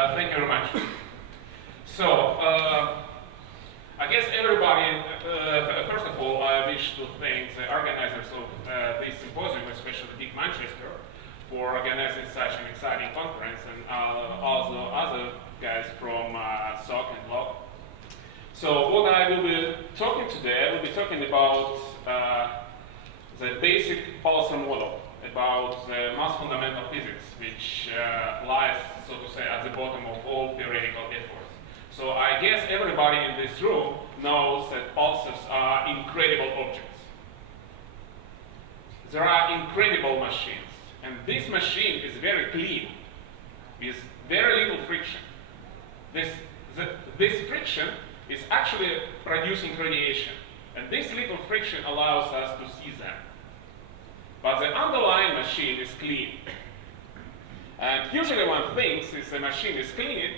Thank you very much. So, I guess everybody, first of all, I wish to thank the organizers of this symposium, especially Dick Manchester, for organizing such an exciting conference, and also other guys from SOC and LOC. So what I will be talking today, I will be talking about the basic pulsar model, about the mass fundamental physics, which lies, so to say, at the bottom of all theoretical efforts. So I guess everybody in this room knows that pulsars are incredible objects. There are incredible machines, and this machine is very clean, with very little friction. This friction is actually producing radiation, and this little friction allows us to see them. But the underlying machine is clean. And usually one thinks if the machine is clean,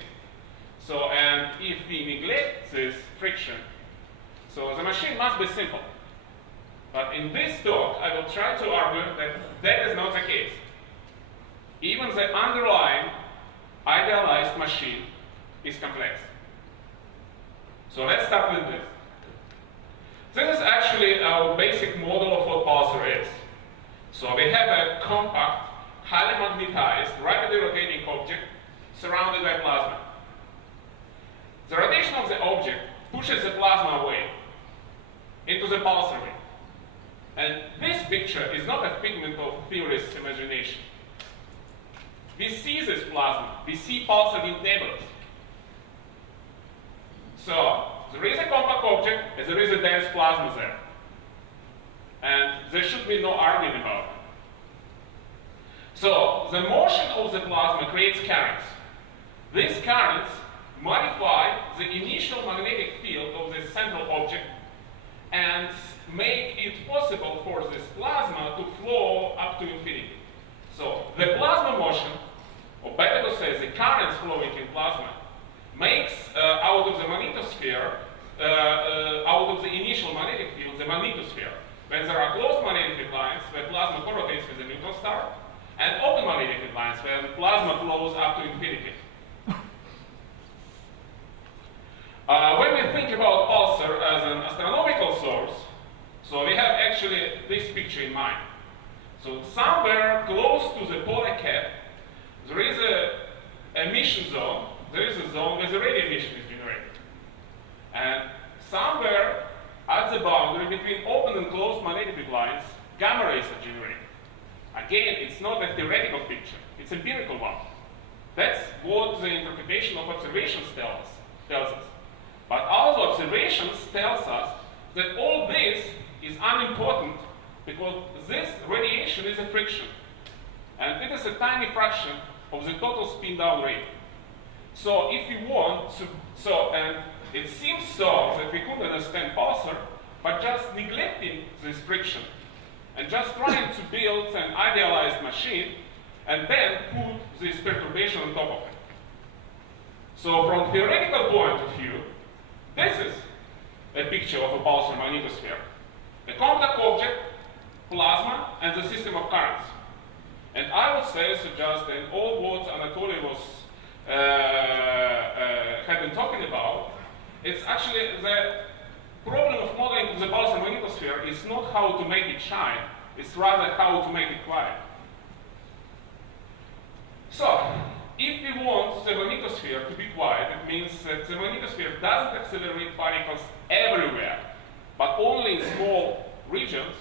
so, and if we neglect this friction, so the machine must be simple. But in this talk, I will try to argue that that is not the case. Even the underlying idealized machine is complex. So let's start with this. This is actually our basic model of what pulsar is. So we have a compact, highly magnetized, rapidly rotating object surrounded by plasma. The rotation of the object pushes the plasma away into the pulsar ring. And this picture is not a figment of theorist's imagination. We see this plasma, we see pulsar in nebulous. So there is a compact object and there is a dense plasma there. And there should be no argument about it. So the motion of the plasma creates currents. These currents modify the initial magnetic field of the central object and make it possible for this plasma to flow up to infinity. So the plasma motion, or better to say the currents flowing in plasma, makes out of the magnetosphere, out of the initial magnetic field, the magnetosphere. When there are closed magnetic lines, where plasma correlates with the neutron star, and open magnetic lines, where the plasma flows up to infinity. When we think about pulsar as an astronomical source, so we have actually this picture in mind. So somewhere close to the polar cap, there is a emission zone. There is a zone where the radio emission is generated. And somewhere at the boundary between open and closed magnetic lines, gamma rays are generated. Again, it's not a theoretical picture, it's an empirical one. That's what the interpretation of observations tells us. But also observations tells us that all this is unimportant because this radiation is a friction. And it is a tiny fraction of the total spin down rate. So if you want to, and it seems so that we couldn't understand pulsar, but just neglecting this friction and just trying to build an idealized machine and then put this perturbation on top of it. So from theoretical point of view, this is a picture of a pulsar magnetosphere. A compact object, plasma, and the system of currents. And I would say, suggest that all what Anatoly was had been talking about, it's actually the problem of modeling the pulsar magnetosphere is not how to make it shine, it's rather how to make it quiet. So, if we want the magnetosphere to be quiet, it means that the magnetosphere doesn't accelerate particles everywhere, but only in small regions,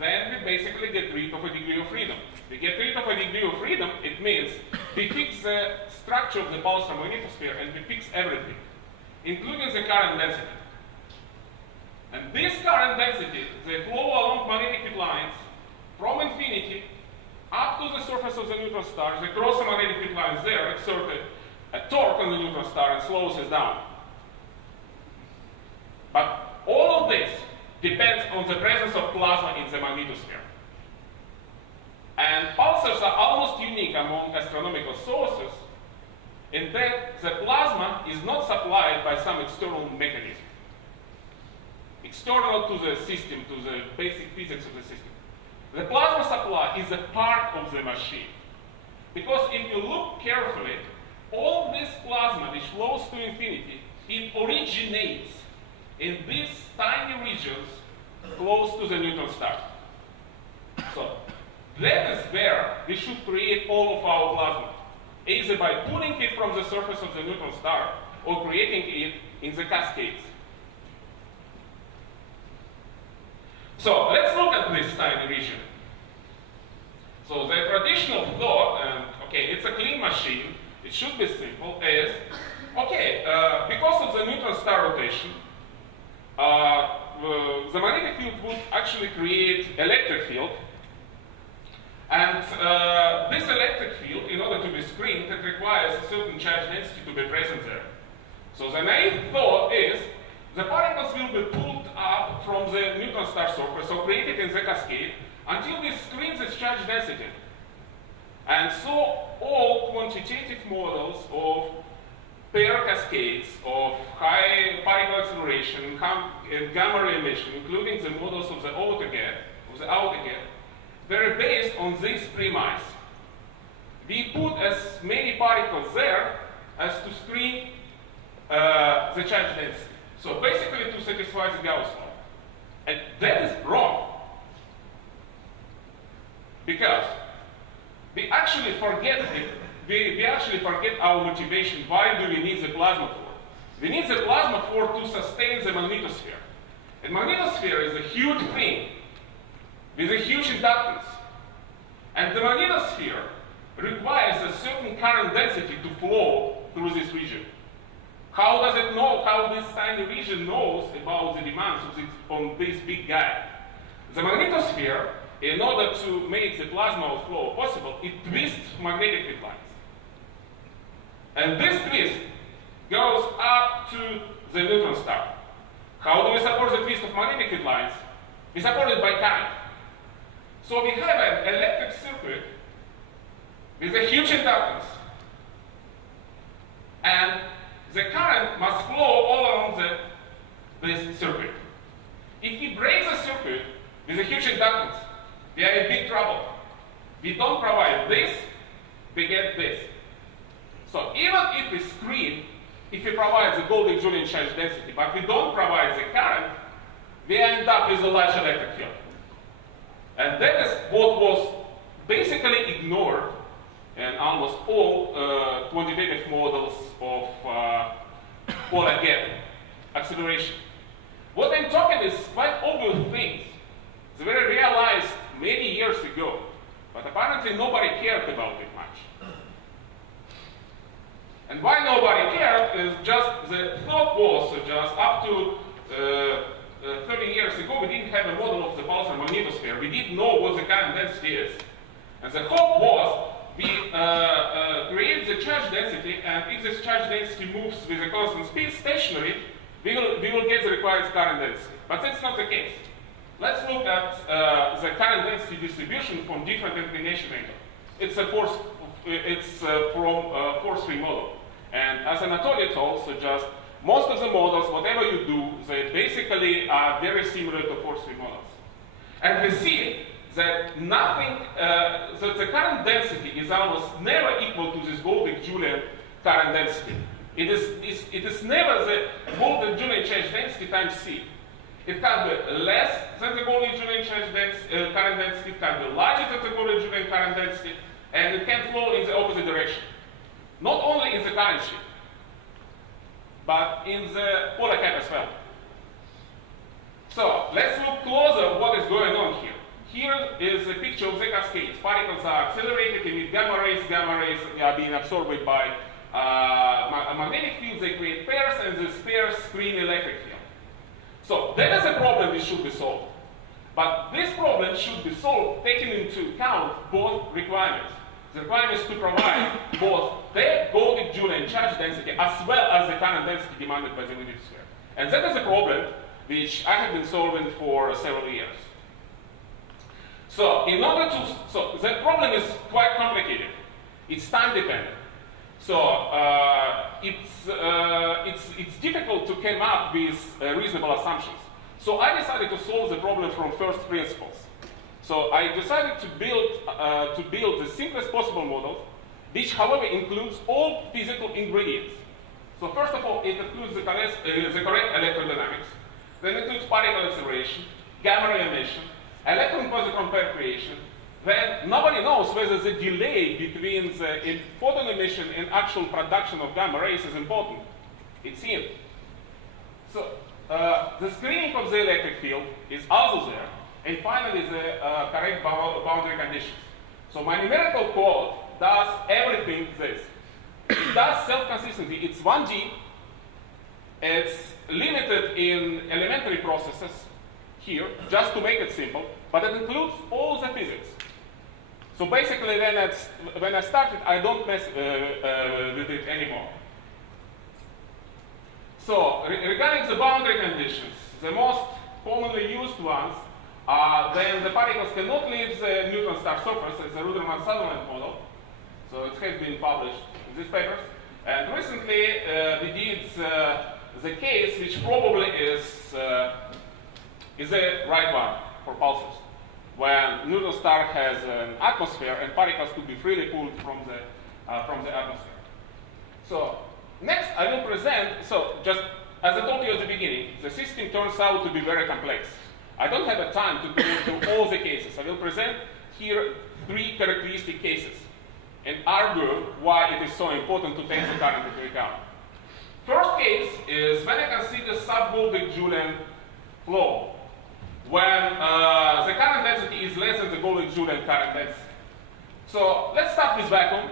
then we basically get rid of a degree of freedom. We get rid of a degree of freedom, it means we fix the structure of the pulsar magnetosphere and we fix everything, including the current density. And this current density, they flow along magnetic lines from infinity up to the surface of the neutron star. They cross the magnetic lines there, exert a torque on the neutron star and slows it down. But all of this depends on the presence of plasma in the magnetosphere. And pulsars are almost unique among astronomical sources in that the plasma is not supplied by some external mechanism. External to the system, to the basic physics of the system. The plasma supply is a part of the machine. Because if you look carefully, all this plasma which flows to infinity, it originates in these tiny regions close to the neutron star. So that is where we should create all of our plasma, either by pulling it from the surface of the neutron star or creating it in the cascades. So let's look at this tiny region. So the traditional thought, and okay, it's a clean machine, it should be simple, is, okay, because of the neutron star rotation, the magnetic field would actually create electric field, and this electric field, in order to be screened, it requires a certain charge density to be present there. So the naive thought is, the particles will be pulled up from the neutron star surface, so created in the cascade, until this screens its charge density. And so all quantitative models of pair cascades, of high particle acceleration, and gamma ray emission, including the models of the outer gap, were based on this premise. We put as many particles there as to screen the charge density. So basically to satisfy the Gauss law. And that is wrong. Because we actually forget it. We actually forget our motivation. Why do we need the plasma for? We need the plasma for to sustain the magnetosphere. And magnetosphere is a huge thing with a huge inductance. And the magnetosphere requires a certain current density to flow through this region. How does it know, how this tiny region knows about the demands of on this big guy? The magnetosphere, in order to make the plasma flow possible, it twists magnetic field lines. And this twist goes up to the neutron star. How do we support the twist of magnetic field lines? We support it by current. So we have an electric circuit with a huge inductance, and the current must flow all along this circuit. If we break the circuit with a huge inductance, we are in big trouble. We don't provide this, we get this. So even if we screen, if we provide the Golding-Julian charge density, but we don't provide the current, we end up with a large electric field. And that is what was basically ignored in almost all quantitative models of polar gap acceleration. What I'm talking is quite obvious things. They were realized many years ago, but apparently nobody cared about it much. And why nobody cared is just the thought was just up to 30 years ago, we didn't have a model of the pulsar magnetosphere. We didn't know what the current density is. And the hope was we create the charge density, and if this charge density moves with a constant speed stationary, we will get the required current density. But that's not the case. Let's look at the current density distribution from different inclination angles. It's a force. It's from force-free model. And as Anatoly told, so just most of the models, whatever you do, they basically are very similar to force-free models. And we see that nothing, that the current density is almost never equal to this Golding-Julian current density. It is never the Golding-Julian charge density times C. It can be less than the Golding-Julian charge current density, it can be larger than the Golding-Julian current density, and it can flow in the opposite direction. Not only in the current sheet, but in the polar cap as well. So let's look closer what is going on here. Here is a picture of the cascades. Particles are accelerated, emit gamma rays are being absorbed by magnetic fields, they create pairs, and these pairs screen electric field. So that is a problem which should be solved. But this problem should be solved taking into account both requirements. The requirements to provide both the Golding-Julian charge density as well as the current density demanded by the magnetosphere. And that is a problem which I have been solving for several years. So in order to, so the problem is quite complicated. It's time dependent. So it's difficult to come up with reasonable assumptions. So I decided to solve the problem from first principles. So I decided to build the simplest possible model which, however, includes all physical ingredients. So first of all, it includes the correct electrodynamics, then it includes particle acceleration, gamma ray emission, electron-positron pair creation. Then nobody knows whether the delay between the photon emission and actual production of gamma rays is important. It's in. So the screening of the electric field is also there. And finally, the correct boundary conditions. So my numerical code does everything this. It does self-consistency. It's 1D. It's limited in elementary processes here, just to make it simple. But it includes all the physics. So basically, when I started, I don't mess with it anymore. So regarding the boundary conditions, the most commonly used ones are then the particles cannot leave the neutron star surface. It's the Ruderman-Sutherland model. So it has been published in these papers. And recently, we did the case, which probably is the right one for pulsars, when neutron star has an atmosphere and particles could be freely pulled from the atmosphere. So next, I will present, so just as I told you at the beginning, the system turns out to be very complex. I don't have the time to go through all the cases. I will present here 3 characteristic cases and argue why it is so important to take the current into account. First case is when I consider sub-Goldich-Julian flow, when the current density is less than the Goldich-Julian current density. So let's start with vacuum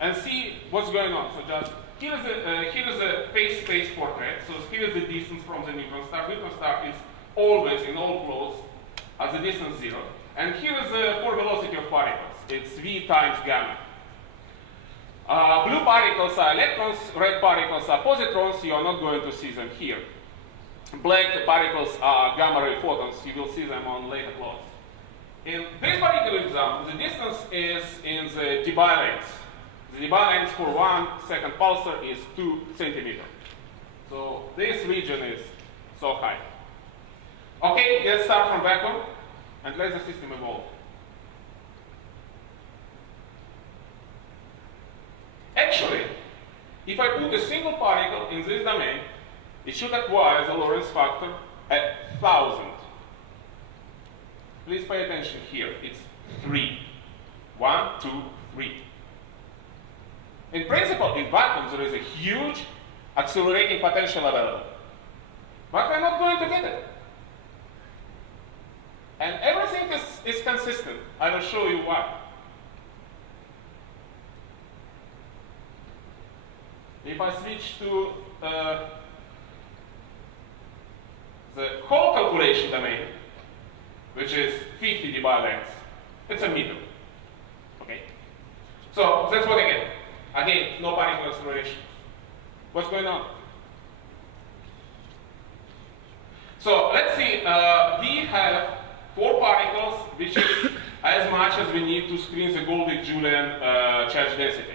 and see what's going on. So just here is a phase space portrait. So here is the distance from the neutron star. Neutron star is always in all flows at the distance 0. And here is the core velocity of particles. It's v times gamma. Blue particles are electrons, red particles are positrons. You are not going to see them here. Black particles are gamma ray photons. You will see them on later plots. In this particular example, the distance is in the dBi length. The dBi length for 1 second pulsar is 2 centimeters. So this region is so high. Okay, let's start from vacuum and let the system evolve. Actually, if I put a single particle in this domain, it should acquire the Lorentz factor at 1,000. Please pay attention here. It's 3. 1, 2, 3. In principle, in vacuum, there is a huge accelerating potential available. But we're not going to get it. And everything is consistent. I will show you why. If I switch to the whole calculation domain, which is 50 dBi length, it's a meter. Okay? So that's what I get. Again, no particle acceleration. What's going on? So let's see. We have 4 particles, which is as much as we need to screen the Goldich-Julian charge density.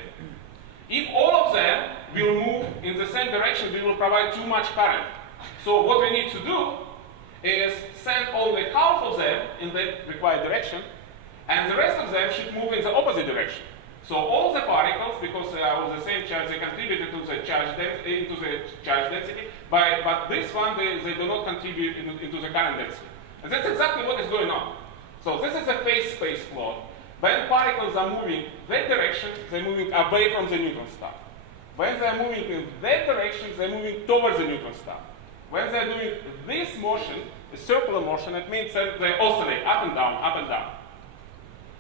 If all of them will move in the same direction, we will provide too much current. So what we need to do is send only half of them in the required direction, and the rest of them should move in the opposite direction. So all the particles, because they are of the same charge, they contribute into the charge density, but this one, they do not contribute into the current density. And that's exactly what is going on. So this is a phase space plot. When particles are moving that direction, they're moving away from the neutron star. When they're moving in that direction, they're moving towards the neutron star. When they're doing this motion, a circular motion, it means that they oscillate up and down, up and down.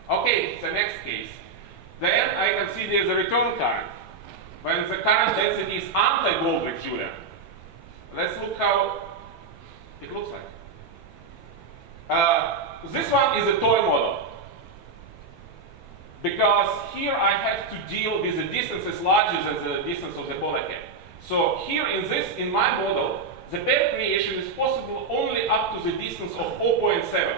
Okay, the next case. Then I can see there's a return current. When the current density is anti-Goldich-Julian. Let's look how it looks like. This one is a toy model. Because here I have to deal with the distances larger than the distance of the polar cap. So here in my model, the pair creation is possible only up to the distance of 0.7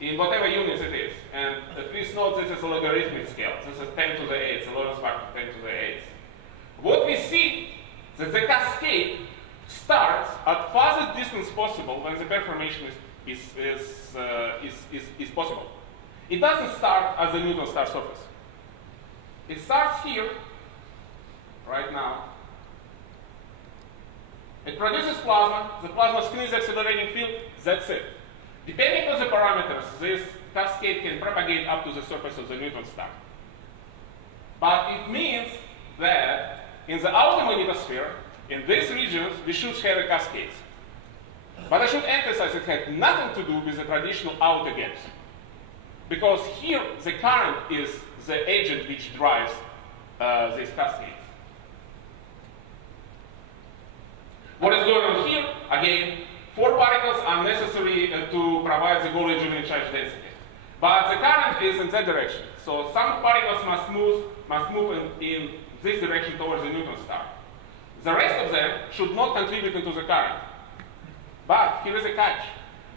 in whatever units it is. And please note this is a logarithmic scale. This is 10 to the 8th, the Lorentz factor 10 to the 8th. What we see that the cascade starts at farthest distance possible when the pair formation is possible. It doesn't start at the neutron star surface. It starts here, right now. It produces plasma. The plasma screens the accelerating field. That's it. Depending on the parameters, this cascade can propagate up to the surface of the neutron star. But it means that in the outer magnetosphere, in these regions, we should have a cascade. But I should emphasize it had nothing to do with the traditional outer gaps. Because here, the current is the agent which drives these cascades. What is going on here? Again, 4 particles are necessary to provide the Gaussian charge density. But the current is in that direction. So some particles must move in this direction towards the neutron star. The rest of them should not contribute into the current. But here is a catch.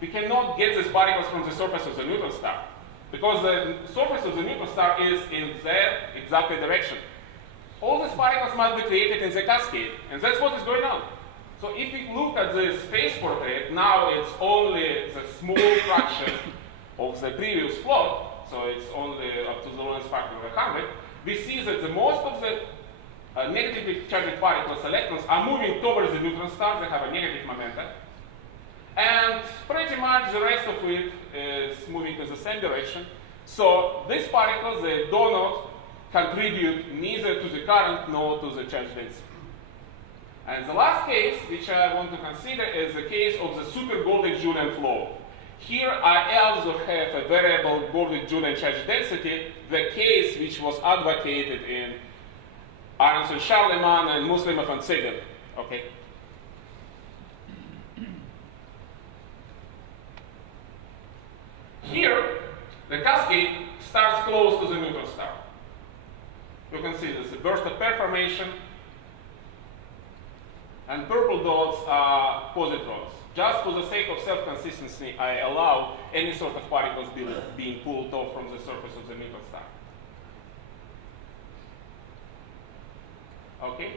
We cannot get these particles from the surface of the neutron star, because the surface of the neutron star is in that exactly direction. All these particles must be created in the cascade, and that's what is going on. So if we look at the space portrait, now it's only the small fraction of the previous plot, so it's only up to the Lorentz factor of 100. We see that the most of the negatively charged particles, electrons, are moving towards the neutron star. They have a negative momentum. And pretty much the rest of it is moving in the same direction. So these particles, they do not contribute neither to the current nor to the charge density. And the last case, which I want to consider, is the case of the super Goldich-Julian flow. Here I also have a variable Goldich-Julian charge density, the case which was advocated in Aronson, Charlemagne, and Muslimov and Segal. Okay. Here, the cascade starts close to the neutron star. You can see this, a burst of pair formation, and purple dots are positrons. Just for the sake of self-consistency, I allow any sort of particles being pulled off from the surface of the neutron star. Okay?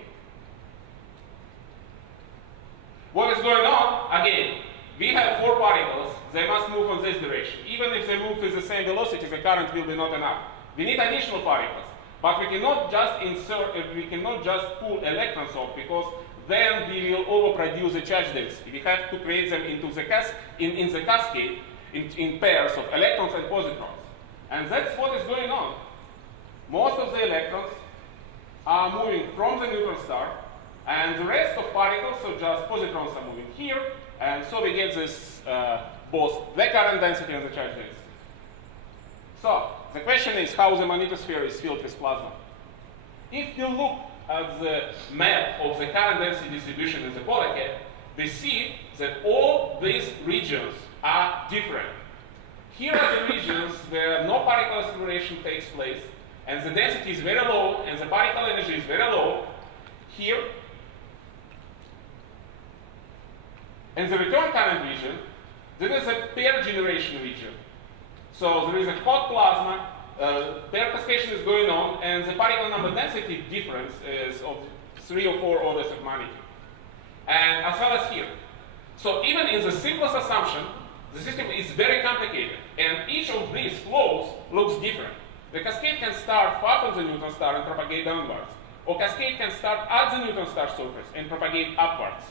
What is going on? Again, we have 4 particles. They must move in this direction. Even if they move with the same velocity, the current will be not enough. We need additional particles. But we cannot just pull electrons off, because then we will overproduce the charge density. We have to create them into the in the cascade in pairs of electrons and positrons. And that's what is going on. Most of the electrons are moving from the neutron star, and the rest of particles, so just positrons, are moving here, and so we get this both the current density and the charge density. So the question is how the magnetosphere is filled with plasma. If you look at the map of the current density distribution in the polar cap, we see that all these regions are different. Here are the regions where no particle acceleration takes place, and the density is very low, and the particle energy is very low. Here, in the return current region, there is a pair generation region. So there is a hot plasma, pair cascading is going on, and the particle number density difference is of 3 or 4 orders of magnitude. And as well as here. So even in the simplest assumption, the system is very complicated, and each of these flows looks different. The cascade can start far from the neutron star and propagate downwards, or cascade can start at the neutron star surface and propagate upwards.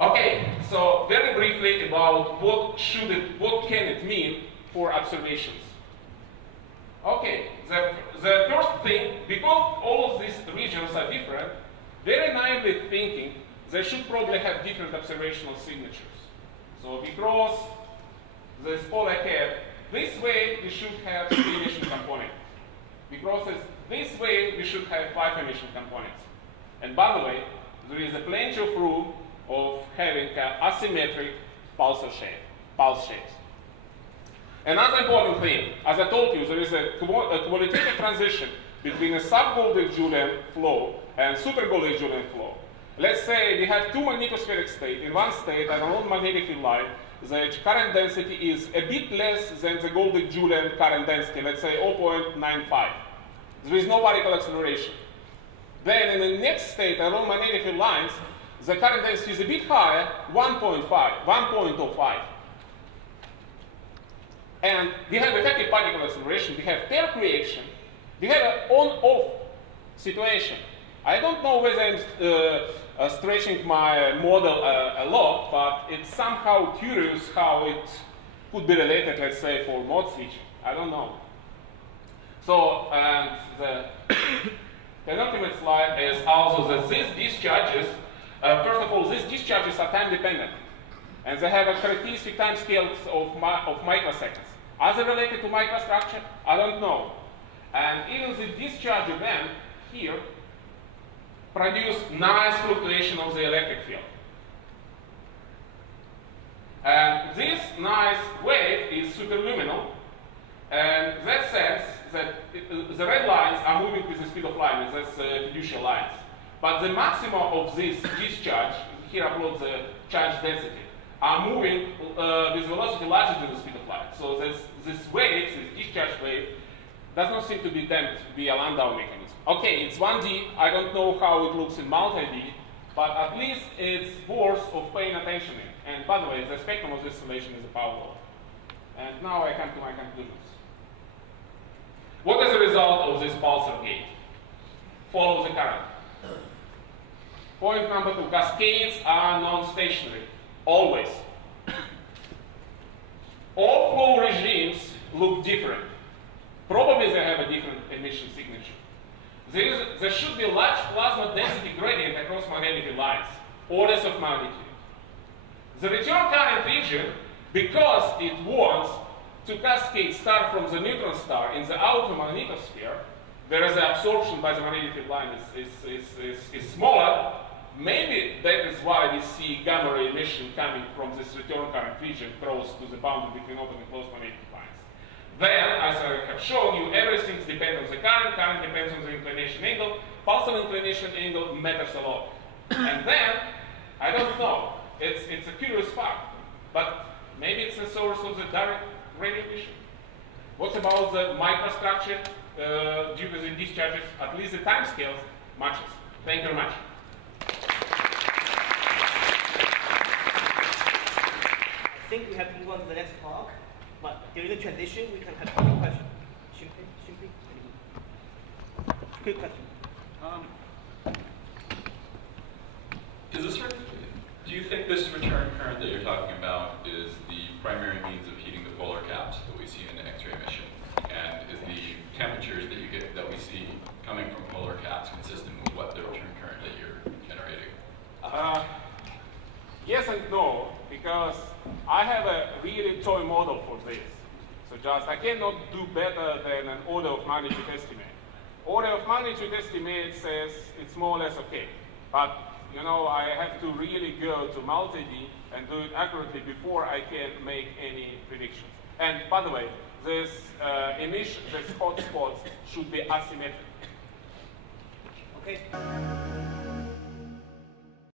Okay, so very briefly about what can it mean for observations. Okay, the first thing, because all of these regions are different, very naively thinking they should probably have different observational signatures. So we cross this polar cap this way, we should have 3 emission components. We cross it this way, we should have 5 emission components. And by the way, there is plenty of room of having asymmetric pulse shapes. Another important thing, as I told you, there is a qualitative transition between a sub-Goldich-Julian flow and super-Goldich-Julian flow. Let's say we have 2 magnetospheric states. In one state, at around magnetic field line, the current density is a bit less than the Goldich-Julian current density, let's say 0.95. There is no particle acceleration. Then in the next state, along magnetic field lines, the current density is a bit higher, 1.05. And we have effective particle acceleration, we have pair creation, We have an on-off situation. I don't know whether I'm stretching my model a lot, but it's somehow curious how it could be related, let's say, for mode switching. I don't know. So, and the penultimate slide is also that these discharges, first of all, these discharges are time dependent. And they have a characteristic time scales of microseconds. Are they related to microstructure? I don't know. And even the discharge event here produce nice fluctuation of the electric field. And this nice wave is superluminal, and that says that the red lines are moving with the speed of light, and that's fiducial lines. But the maximum of this discharge, here I plot the charge density, are moving with velocity larger than the speed of light. So this wave, this discharge wave, does not seem to be damped via Landau mechanism. Okay, it's 1D. I don't know how it looks in multi-D, but at least it's worth of paying attention in. And by the way, the spectrum of this simulation is a power law. And now I come to my conclusions. What is the result of this pulsar gate? Follow the current. Point number 2, cascades are non-stationary, always. All flow regimes look different. Probably they have a different emission signature. There should be a large plasma density gradient across magnetic lines, orders of magnitude. The return current region, because it wants to cascade star from the neutron star in the outer magnetosphere, whereas the absorption by the magnetic line is smaller, maybe that is why we see gamma ray emission coming from this return current region close to the boundary between open and closed magnetic lines. Then, as I have shown you, everything depends on the current depends on the inclination angle, pulsar inclination angle matters a lot. And then, I don't know, it's a curious fact, but maybe it's a source of the direct radio emission. What about the microstructure due to the discharges? At least the time scales matches. Thank you very much. I think we have to move on to the next talk, but during the transition, we can have a question. Simply. Quick question. Do you think this return current that you're talking about is the primary means of heating the polar caps that we see in the X-ray emission? And is the temperatures that you get that we see coming from polar caps consistent with what the return current that you're generating? Yes and no, because I have a really toy model for this. So just I cannot do better than an order of magnitude estimate. Order of magnitude estimate says it's more or less okay. But you know, I have to really go to multi-D and do it accurately before I can make any predictions. And by the way, this emission, these hotspots should be asymmetric. Okay.